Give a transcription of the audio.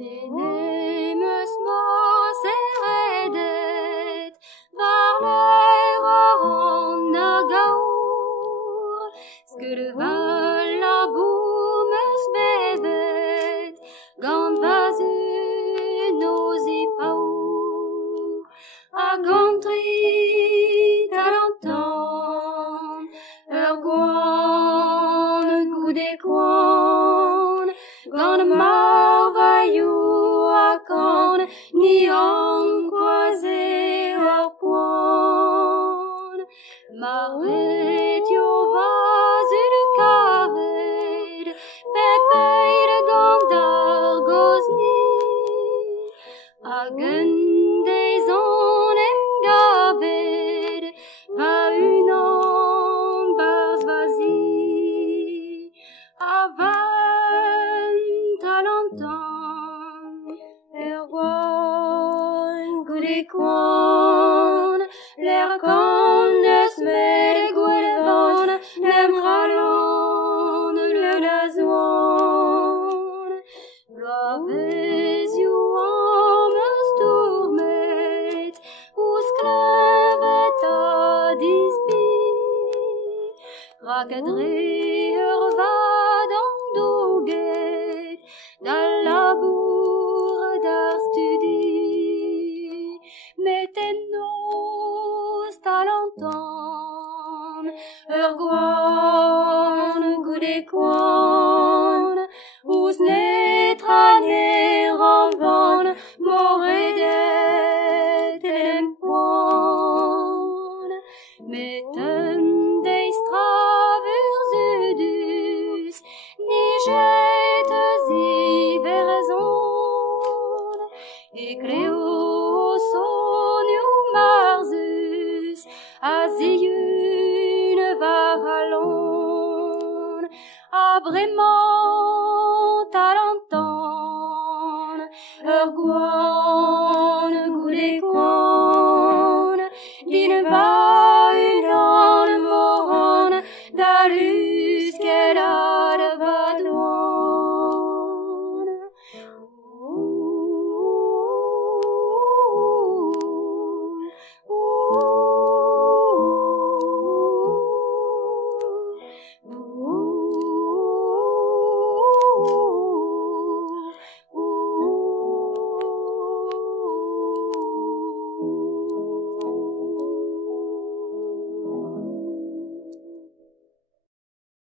Benemus mos redet, varler an a gaour, skul val a boumus bevet, gant vazun oz e paour, a gantri talentan, ur gwan goude kwan, gant marvaillou a kan, ni an kwaze ur poan. Maret yo vazul karet, pepeir gant ar gozni, hag un dezon em gavet, va unan barz vazi, a vant talentan, ur gwan goude kwan, l'er kan deus met gwelvan, nem ralan le lazoan. Bloavez you am eus tourmet, ouz klevet a dispi, rak a dre ur vad an douget, da labour d'ar studi. Met en noz talentan, ur gwan goude kwan, ouz netra ne ranvan, moredet en poan. Met un deistrav ur zudus, ni jetez i verzon, e kleo sonio marzus, a ziyun var alon, a bremañ talentan, ur gwan goude kwan, din va unan moran, da lusket ad vadouan.